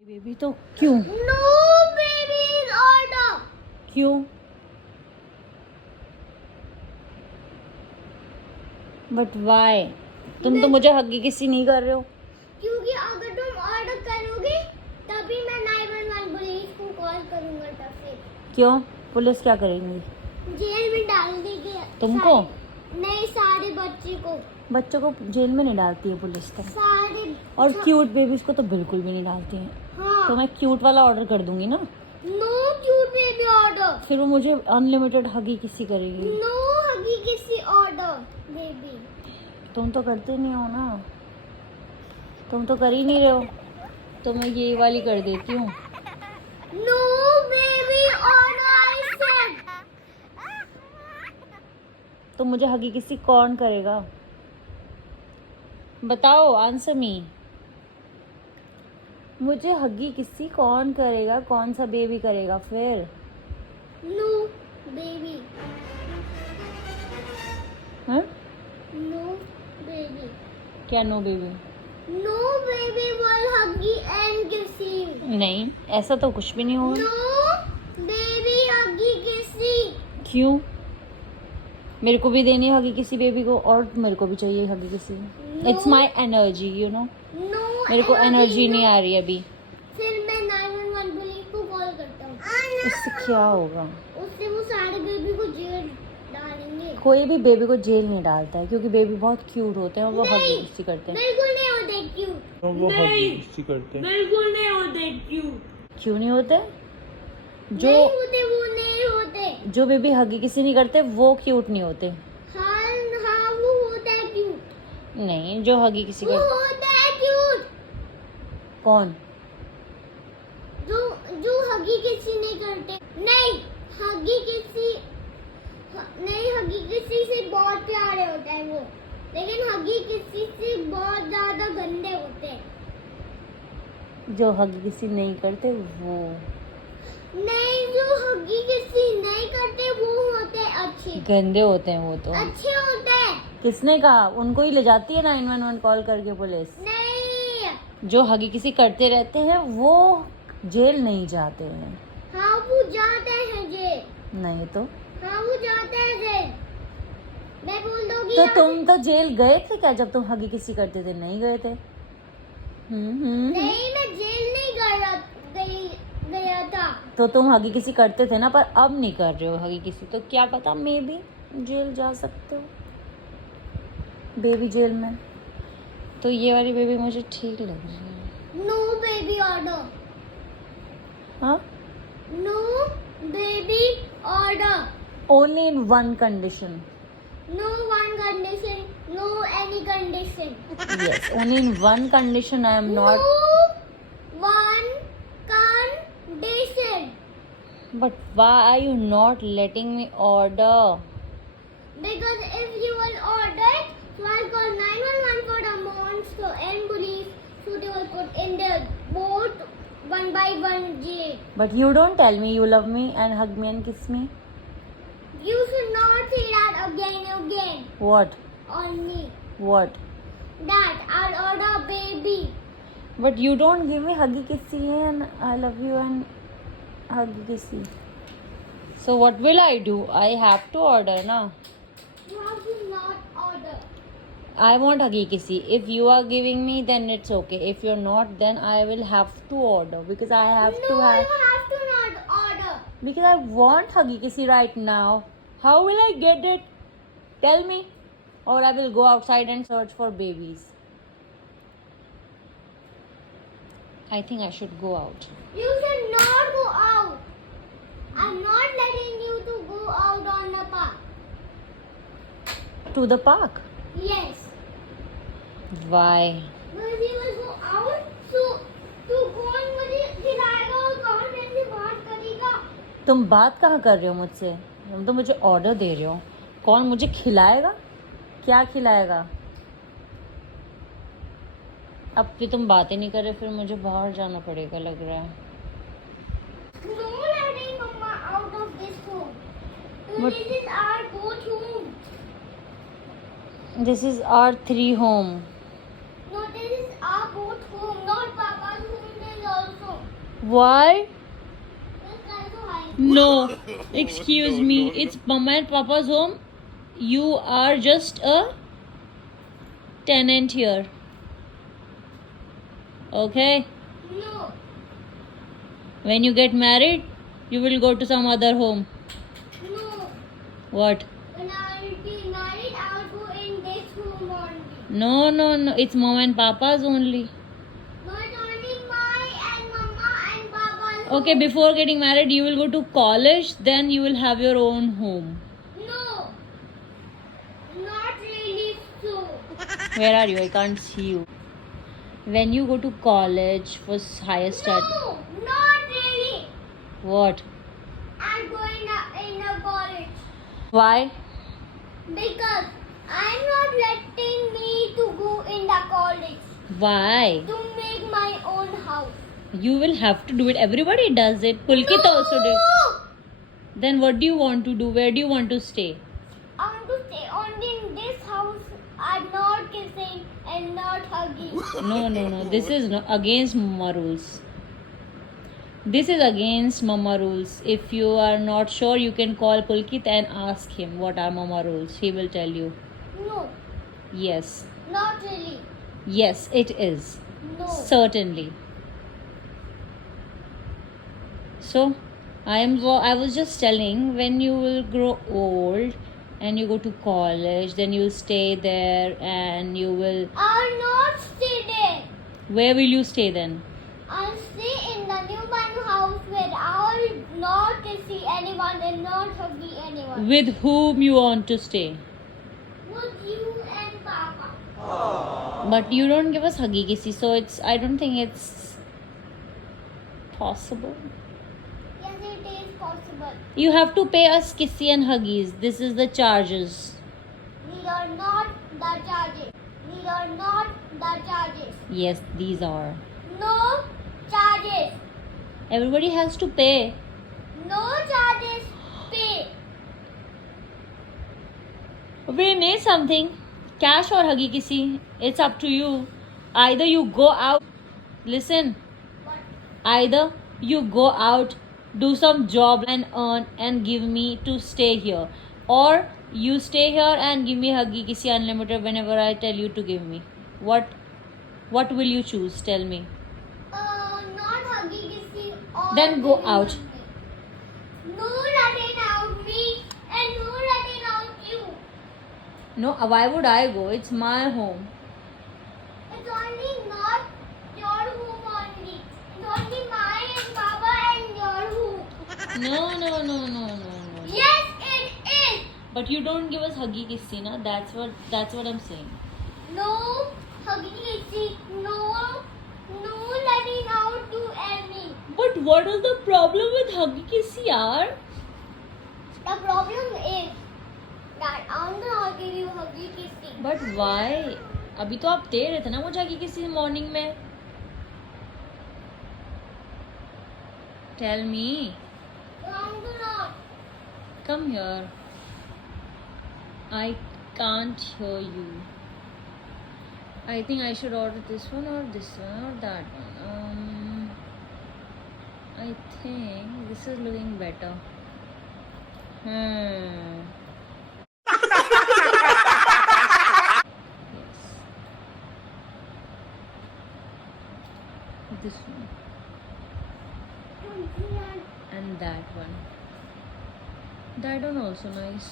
Baby तो क्यों? No baby in order. क्यों? But why? तुम तो मुझे हगी किसी नहीं कर रहे हो। क्योंकि अगर तुम ऑर्डर करोगे तभी मैं 911 पुलिस को कॉल करूंगा। तब फिर क्यों? पुलिस क्या करेंगी? जेल में डाल देगी। तुमको? नहीं, सारे बच्चे को। बच्चों को जेल में नहीं डालती है पुलिस तो। सारे। और क्यूट बेबीज को तो बिल्कुल भी नहीं डालती है। हाँ। तो मैं क्यूट वाला ऑर्डर कर दूंगी ना। No cute baby order. फिर वो मुझे अनलिमिटेड हगी किसी करेगी। नो हगी किसी ऑर्डर बेबी। तुम तो करते नहीं हो ना, तुम तो कर ही नहीं रहे हो, तो मैं ये वाली कर देती हूँ। No baby order I said. तो मुझे हगी किसी कौन करेगा? बताओ, आंसर मी। मुझे हगी किसी कौन करेगा? कौन सा बेबी करेगा फिर? No baby. हाँ? No baby. क्या no baby? No baby will huggy and kissy. नहीं, ऐसा तो कुछ भी नहीं होगा। नो बेबी हगी किसी। क्यों? मेरे को भी देनी है हगी किसी बेबी को, और मेरे को भी चाहिए हगी किसी। It's my energy, you know. No मेरे को एनर्जी नहीं आ रही अभी। फिर मैं 911 पुलिस को कॉल करता हूँ। उससे क्या होगा? उससे वो सारे बेबी को जेल डालेंगे। कोई भी बेबी को जेल नहीं डालता है, क्योंकि बेबी बहुत क्यूट होते हैं और वो हगी किसी करते हैं। बिल्कुल नहीं होते क्यूट। बिल्कुल नहीं होते क्यों नहीं होते? जो नहीं होते, वो नहीं होते। जो बेबी हगी किसी नहीं करते वो क्यूट नहीं होते। हाँ हाँ, वो होता है क्यूट। नहीं, जो हगी किसी वो करते। होता है क्यूट। कौन? जो जो हगी किसी नहीं करते। नहीं, हगी किसी से बहुत प्यारे होते हैं वो, लेकिन हगी किसी से बहुत ज्यादा गंदे होते हैं। जो हगी किसी नहीं करते वो। नहीं, जो हगी किसी नहीं करते वो होते हैं अच्छे। गंदे होते हैं वो तो। अच्छे होते हैं। किसने कहा? उनको ही ले जाती है 911 कॉल करके पुलिस। नहीं। जो हगी किसी करते रहते हैं वो जेल नहीं जाते हैं। हाँ, वो जाते हैं जेल। नहीं तो। हाँ, वो जाते हैं जेल। मैं बोल दूंगी। तो तुम तो जेल गए थे क्या जब तुम हगी किसी करते थे? नहीं गए थे। नहीं, मैं जेल नहीं गया था। तो तुम हगी किसी करते थे ना, पर अब नहीं कर रहे हो हगी किसी, तो क्या पता मे बी जेल जा सकते हो, बेबी जेल में। तो ये वाली बेबी मुझे ठीक लग रही है। No baby order. हाँ? No baby order. Only in one condition. No one condition, no any condition. Yes, only in one condition I am not. No one condition. But why are you not letting me order? Because if you will order it, so I'll call 911 for the monster and police, so they will put in their boat one by one jail. But you don't tell me you love me and hug me and kiss me. You should not say that again and again What? on me. What? That I'll order baby. But you don't give me huggy kissy and I love you and huggy kissy. So what will I do? I have to order, na? You have to not order. I want huggy kissy. If you are giving me, then it's okay. If you're not, then I will have to order because I have No, to have. you have to not order. Because I want huggy kissy right now. How will I get it? Tell me. Or I will go outside and search for babies. I think I should go out. You should not go out. I'm not letting you to go out on the park. To the park? Yes. Why? But you will go out, so कौन मुझे खिलाएगा और कौन मेरे से बात करेगा? तुम बात कहाँ कर रहे हो मुझसे? तुम तो मुझे ऑर्डर दे रहे हो। कौन मुझे खिलाएगा? क्या खिलाएगा? अब भी तुम बातें नहीं कर रहे, फिर मुझे बाहर जाना पड़ेगा लग रहा है। No letting Mama out of this home. But- This is our boat home. This is our 3 home. No, this is our boat home, not Papa's home. There is also. Why? This also high. No. Excuse me. It's Mama and Papa's home. You are just a tenant here. Okay? No. When you get married, you will go to some other home. No. What? When I will be married, I will go in this room only. No. It's Mom and Papa's only. Not only my and Mama and Papa's Okay, home. before getting married, you will go to college, then you will have your own home. No. Not really so. Where are you? I can't see you. When you go to college for higher study. No. Not really. What? I'm going in a college. Why? Because I'm not letting me to go in the college Why? to make my own house. You will have to do it. Everybody does it. Pulkit also did. Then what do you want to do? Where do you want to stay? I want to stay only in this house. I'm not kissing and not hugging. No. This is against Mama rules. This is against Mama rules. If you are not sure, you can call Pulkit and ask him what are Mama rules. He will tell you. No, Yes. not really. Yes, it is. No. Certainly. So, I was just telling, when you will grow old and you go to college, then you will stay there and you will. I'll not stay there. Where will you stay then? I'll stay in the new Manu house where I'll not see anyone and not hug anyone. With whom you want to stay? With you and Papa. But you don't give us huggy kissy, so I don't think it's possible. Yes, it is possible. You have to pay us kissy and huggies. This is the charges. These are not the charges. These are not the charges. Yes, these are. No charges. Everybody has to pay. No charges. Pay. We need something. Cash or huggy kissy. It's up to you. Either you go out. Listen. What? Either you go out, do some job and earn and give me to stay here. Or you stay here and give me huggy kissy unlimited whenever I tell you to give me. What will you choose? Tell me. Not huggy kissy. Or Then go giving out. huggy. No letting out me and no letting out you. No, why would I go? It's my home. It's only not your home only. It's only my and Baba and your home. No. Yes, it is. But you don't give us huggy kissy, na? That's what I'm saying. No huggy kissy. No letting out to any. But what is the problem with huggy kissy, yaar? The problem is that I'm not giving you huggy kissy. But why? अभी तो आप दे रहे थे ना मुझे हगी किसी morning में. Tell me. I'm not. Come here. I can't hear you. I think I should order this one or this one or that one. I think this is looking better. Yes. This one and that one. That one also nice.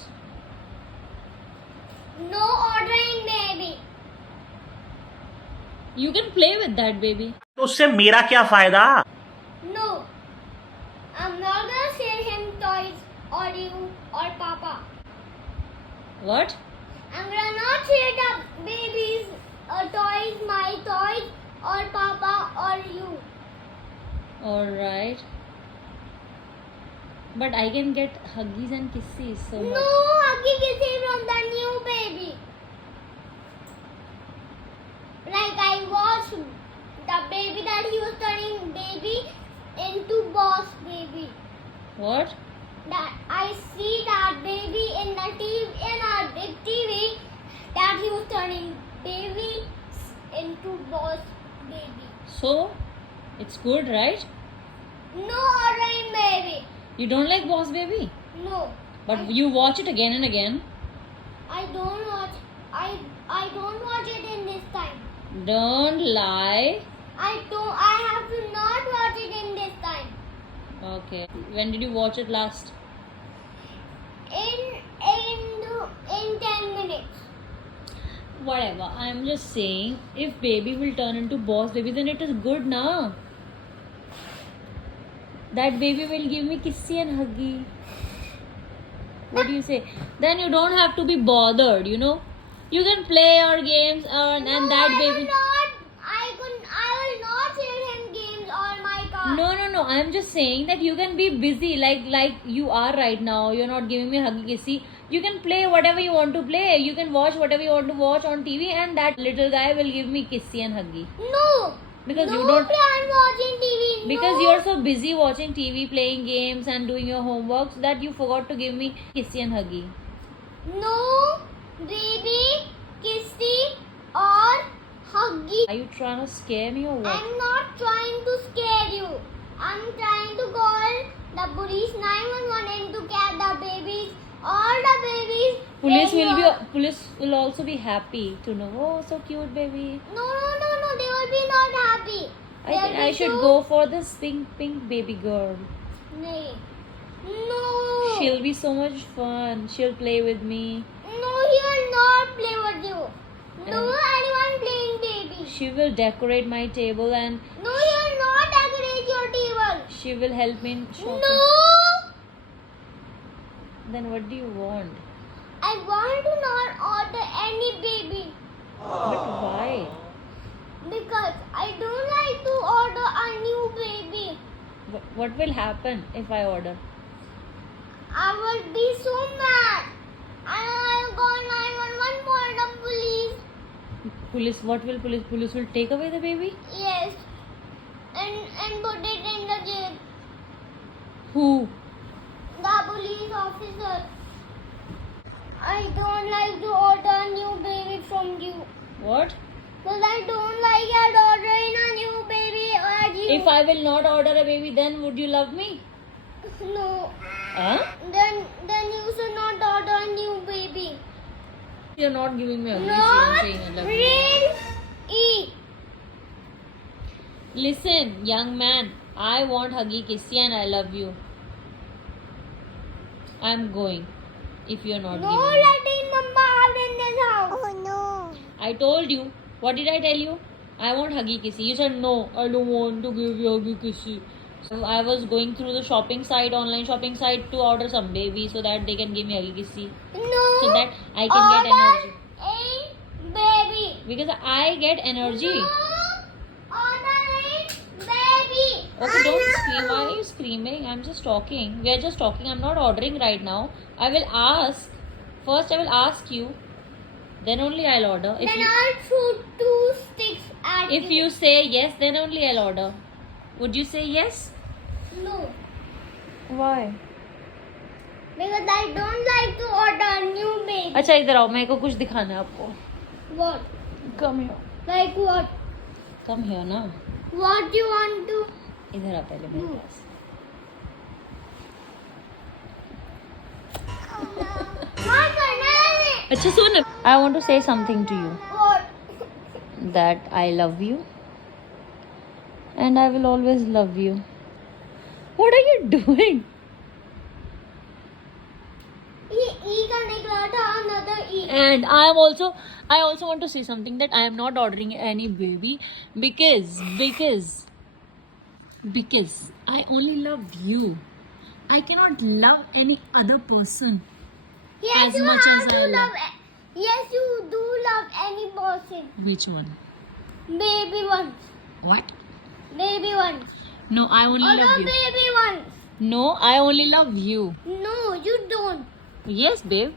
No ordering, baby. You can play with that, baby. तो उससे मेरा क्या फायदा? No. I'm not gonna share him toys or you or Papa. What? I'm gonna not share the baby's toys, my toys, or Papa or you. Alright. But I can get huggies and kisses. So No much. huggy kissy from the new baby. Like I watched the baby that he was turning baby into boss baby. What? That I see that baby in the TV, in our big TV, that he was turning baby into boss baby. So, it's good, right? No ordering baby. You don't like Boss Baby? No. But you watch it again and again. I don't watch. I don't watch it in this time. Don't lie. I have to not watch it in this time. Okay. When did you watch it last? In 10 minutes. Whatever. I'm just saying, if baby will turn into Boss Baby, then it is good, na? That baby will give me kissy and huggy. What do you say? Then you don't have to be bothered, you know. You can play your games and that I baby. will not. I will not sell him games or my car. No. I'm just saying that you can be busy like you are right now. You're not giving me huggy kissy. You can play whatever you want to play. You can watch whatever you want to watch on TV, and that little guy will give me kissy and huggy. No. Because no you don't. plan watching TV. Because no. you're so busy watching TV, playing games, and doing your homework so that you forgot to give me kissy and huggy. No, baby, kissy or huggy. Are you trying to scare me or what? I'm not trying to scare you. I'm trying to call the police 911 and to catch the babies. All the babies. Police will also be happy to know. Oh, so cute, baby. No. They will be not happy. I think I should go for this pink baby girl. No. She'll be so much fun. She'll play with me. No, he will not play with you. No, And- anyone playing baby. She will decorate my table and No, he will not decorate your table. she will help me in shopping. No. Then what do you want? I want to not order any baby But why? because I don't like to order a new baby. What will happen if I order? I will be so mad. And I'll call 911 for the police. Police? What will police? Police will take away the baby? Yes. And put it in the jail. Who? The police officer. I don't like to order a new baby from you. What? Because I don't like it ordering a new baby or you. If I will not order a baby, then would you love me? No. Huh? Then you should not order a new baby. You're not giving me a reason Not saying I love you. really. Listen, young man, I want huggy kissy and I love you. I'm going. If you're not No giving me. letting Mama out in this house. Oh no. I told you. What did I tell you? I want huggy kissy. You said no, I don't want to give you huggy kissy. So I was going through the shopping site, online shopping site, to order some baby so that they can give me huggy kissy. No. So that I can get energy. A baby. Because I get energy. No. Order a baby. Okay, don't scream. Why are you screaming? I'm just talking. We are just talking. I'm not ordering right now. I will ask. First, I will ask you. Then only I'll order. Then I'll shoot 2 sticks at If you say yes, then only I'll order. Would you say yes? No. Why? Because I don't like to order a new baby. अच्छा इधर आओ मेरे को कुछ दिखाना है आपको. What? Come here. Like what? Come here ना. What you want to? इधर आ पहले मेरे पास. What करना है? अच्छा सुन. I want to say something to you. What? That I love you. And I will always love you. What are you doing? ये E का निकला था another E. And I also want to say something that I am not ordering any baby because I only love you. I cannot love any other person. Yes, as you much have as to I love. Yes, you do love any person. Which one? Baby once. What? Baby once. No, I only love Other you. baby once. No, I only love you. No, you don't. Yes, babe.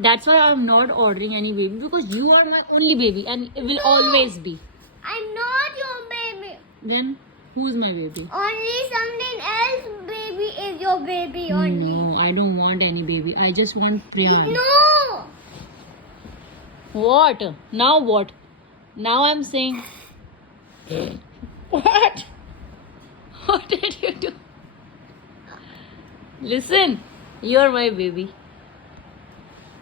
That's why I'm not ordering any baby because you are my only baby and it will No. always be. I'm not your baby. Then who's my baby? Only something else baby is your baby only. No, I don't want any baby. I just want Priyan. No. What? Now what? Now I'm saying. What? What did you do? Listen, you're my baby.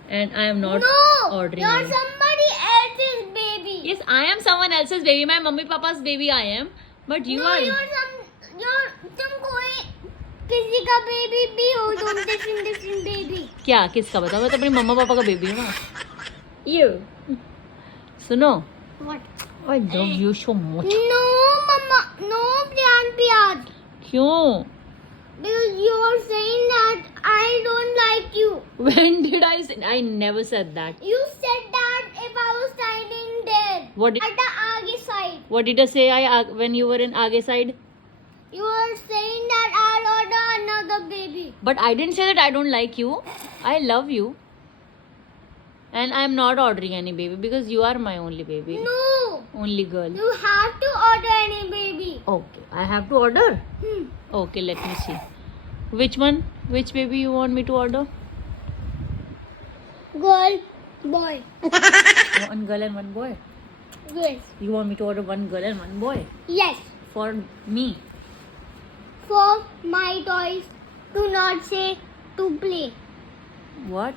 And I am not ordering you're you. somebody else's baby. Yes, I am someone else's baby. My mummy papa's baby I am. But you no, are. तुम कोई किसी का baby भी हो, तुम different baby. क्या किसका बता? मैं तो अपनी मम्मा पापा का बेबी हूँ ना. You. सुनो. What? I love you so much. No, mama, no, प्यार. क्यों? Because you're saying that I don't like you. When did I say? I never said that. You said that if I was standing there. What did- At the Aage side. What did I say? When you were in Aage side? You were saying that I'll order another baby. But I didn't say that I don't like you. I love you. And I'm not ordering any baby because you are my only baby. No. Only girl. You have to order any baby. Okay. I have to order? Hmm. Okay, let me see. Which one? Which baby you want me to order? Girl, boy. One girl and one boy. Yes. You want me to order one girl and one boy? Yes. For me? For my toys, do not say to play. What?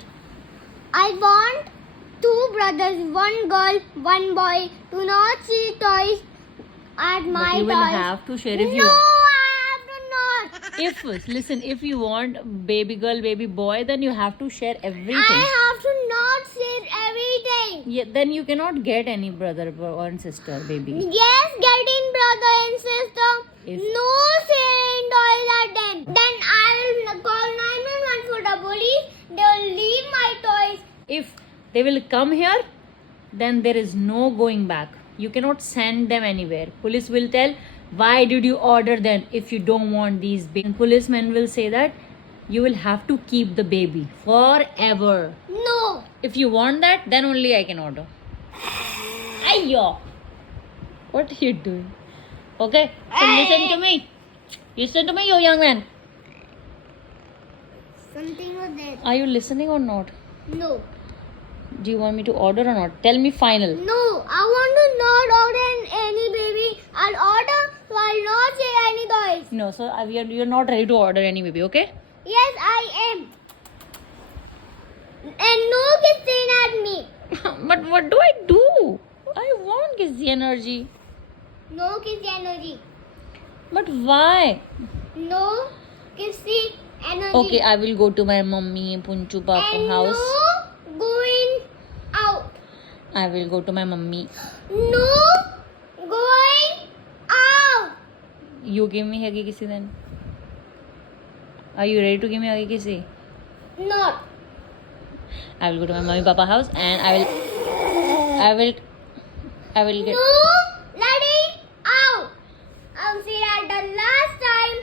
I want two brothers, one girl, one boy. Do not see toys at my But you toys. will have to share if you No, want. I have to not. If you want baby girl, baby boy, then you have to share everything. I have to not share everything. Yeah, then you cannot get any brother or sister baby. Yes, getting brother and sister. If- No sharing toys at them. Then I will call 911 for the police. They will leave my toys. If they will come here, then there is no going back. You cannot send them anywhere. Police will tell, why did you order them if you don't want these babies? Policemen will say that you will have to keep the baby forever. No. If you want that, then only I can order. Ayyo. What are you doing? Okay, so listen to me. Listen to me, you young man. Something was there. Are you listening or not? No. Do you want me to order or not? Tell me final. No, I want to not order any baby. I'll order, so I'll not say any toys. No, so you're not ready to order any baby, okay? Yes, I am. And no kissing at me. But what do I do? I want Kissy energy. No kiss energy. But why? No kissing energy. Okay, I will go to my mummy Punchu Papa and house. no going out. I will go to my mummy. No going out. You give me Huggy Kissy then. Are you ready to give me Huggy Kissy? Not. I will go to my mummy Papa house and I will get. No letting out. I'll say that the last time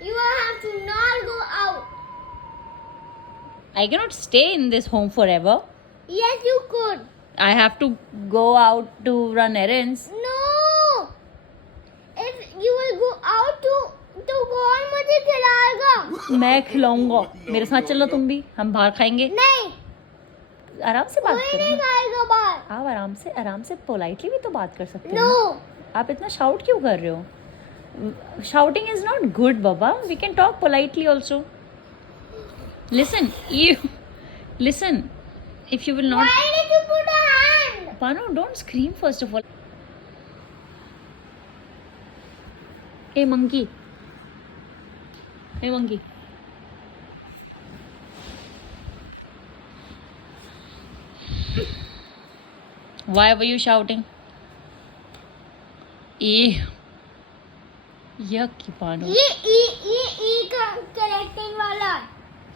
you will have to not go out. I cannot stay in this home forever. Yes, you could. I have to go out to run errands. No. If you will go out तो कौन मुझे खिलाएगा? मैं खिलाऊंगा. मेरे साथ चलो तुम भी. हम बाहर खाएंगे. नहीं. आराम से बात कोई करो नहीं ना. खाएगा बाहर. आप आराम से पोलाइटली भी तो बात कर सकते हो. No. आप इतना शाउट क्यों कर रहे हो? Shouting is not good, Baba. We can talk politely also. Listen. If you will not. Why did you put a hand? Panu, don't scream first of all. Hey monkey. Hey monkey. Why were you shouting? Yuck, Panu. ये collecting वाला.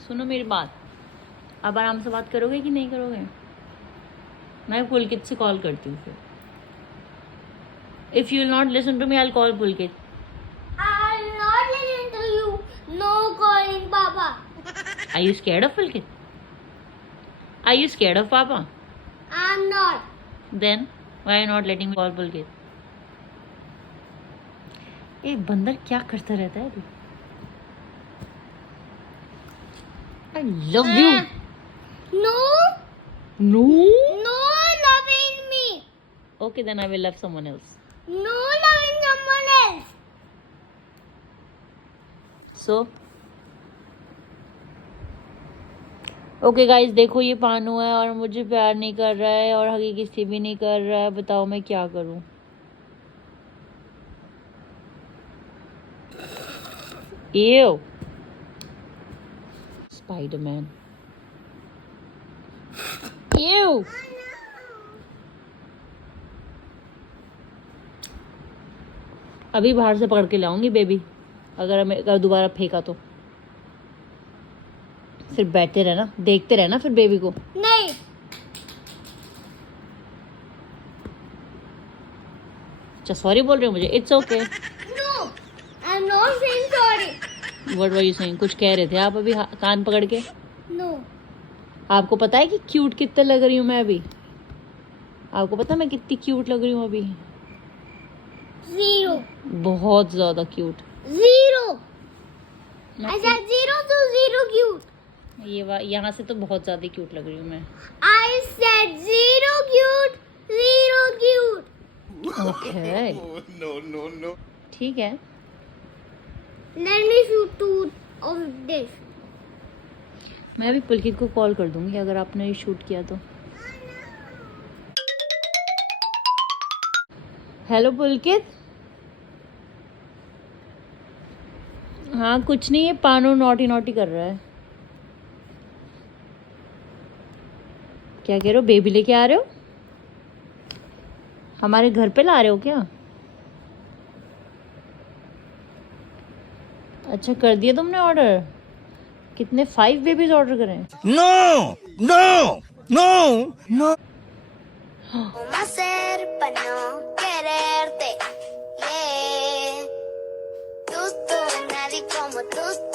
सुनो मेरी बात. अब आराम से बात करोगे कि नहीं करोगे? मैं पुलकित से कॉल करती हूँ फिर. If you will not listen to me, I'll call Pulkit. I'll not listen to you. No calling Papa. Are you scared of Pulkit? Are you scared of Papa? I'm not. Then why are you not letting me call Pulkit? ये बंदर क्या करता रहता है अभी? I love you. No. No. No loving me. Okay, then I will love someone else. No loving someone else. So okay guys, देखो ये पानू है और मुझे प्यार नहीं कर रहा है और हगी किसी भी नहीं कर रहा है। बताओ मैं क्या करूं। Ew. Spider-Man. Ew. अभी बाहर से पकड़ के लाऊंगी बेबी, अगर दोबारा फेंका तो। फिर बैठते रहना, देखते रहना फिर बेबी को। नहीं। अच्छा सॉरी बोल रहे हो मुझे? It's okay. No, I'm not saying sorry. What were you saying? कुछ कह रहे थे आप अभी कान पकड़ के। No. आपको पता है कि क्यूट कितने लग रही हूँ मैं अभी? आपको पता है मैं कितनी क्यूट लग रही हूँ अभी? 0. बहुत ज्यादा cute. 0. I said 0 to 0 cute. यहाँ से तो बहुत ज्यादा क्यूट लग रही हूँ मैं। I said 0 cute. 0 cute. Okay No. ठीक है। Let me shoot 2 of this. मैं अभी पुलकित को कॉल कर दूंगी अगर आपने ये शूट किया तो। हेलो पुलकित। हाँ कुछ नहीं, ये पानो नॉटी नॉटी कर रहा है। क्या कह रहे हो? बेबी लेके आ रहे हो? हमारे घर पे ला रहे हो क्या? अच्छा कर दिया तुमने ऑर्डर? कितने 5 बेबीज ऑर्डर करें? No. Hacer para no quererte, yeah. Tú, nadie como tú.